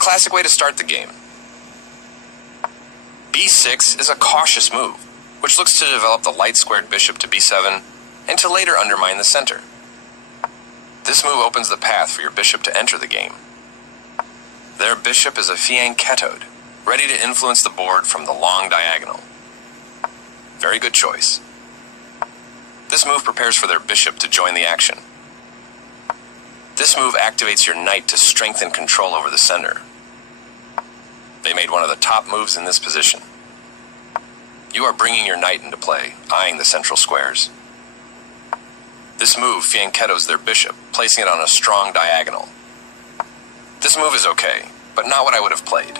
classic way to start the game. b6 is a cautious move, which looks to develop the light-squared bishop to b7 and to later undermine the center. This move opens the path for your bishop to enter the game. Their bishop is a fianchettoed, ready to influence the board from the long diagonal. Very good choice. This move prepares for their bishop to join the action. This move activates your knight to strengthen control over the center. They made one of the top moves in this position. You are bringing your knight into play, eyeing the central squares. This move fianchettos their bishop, placing it on a strong diagonal. This move is okay, but not what I would have played.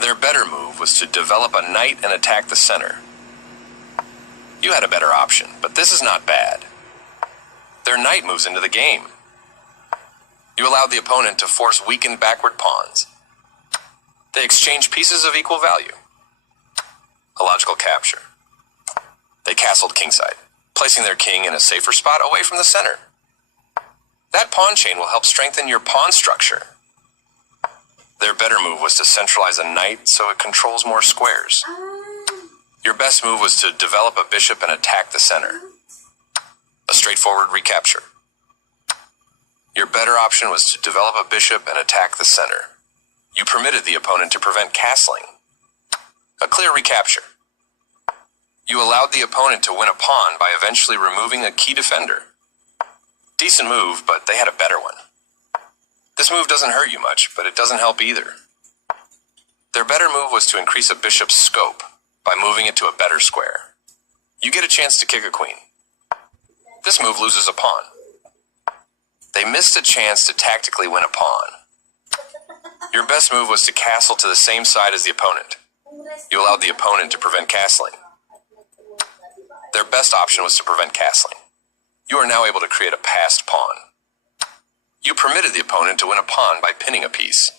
Their better move was to develop a knight and attack the center. You had a better option, but this is not bad. Their knight moves into the game. You allowed the opponent to force weakened backward pawns. They exchange pieces of equal value. A logical capture. They castled kingside, placing their king in a safer spot away from the center. That pawn chain will help strengthen your pawn structure. Their better move was to centralize a knight so it controls more squares. Your best move was to develop a bishop and attack the center. A straightforward recapture. Your better option was to develop a bishop and attack the center. You permitted the opponent to prevent castling. A clear recapture. You allowed the opponent to win a pawn by eventually removing a key defender. Decent move, but they had a better one. This move doesn't hurt you much, but it doesn't help either. Their better move was to increase a bishop's scope by moving it to a better square. You get a chance to kick a queen. This move loses a pawn. They missed a chance to tactically win a pawn. Your best move was to castle to the same side as the opponent. You allowed the opponent to prevent castling. Their best option was to prevent castling. You are now able to create a passed pawn. You permitted the opponent to win a pawn by pinning a piece.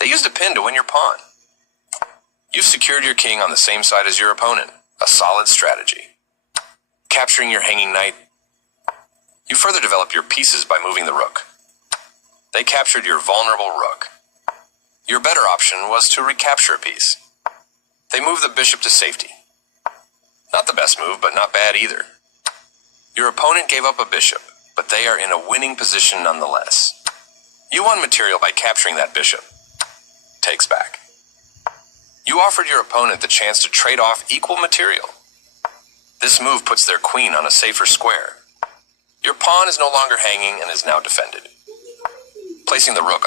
They used a pin to win your pawn. You've secured your king on the same side as your opponent. A solid strategy. Capturing your hanging knight. You further develop your pieces by moving the rook. They captured your vulnerable rook. Your better option was to recapture a piece. They moved the bishop to safety. Not the best move, but not bad either. Your opponent gave up a bishop, but they are in a winning position nonetheless. You won material by capturing that bishop. Takes back. You offered your opponent the chance to trade off equal material. This move puts their queen on a safer square. Your pawn is no longer hanging and is now defended. Placing the rook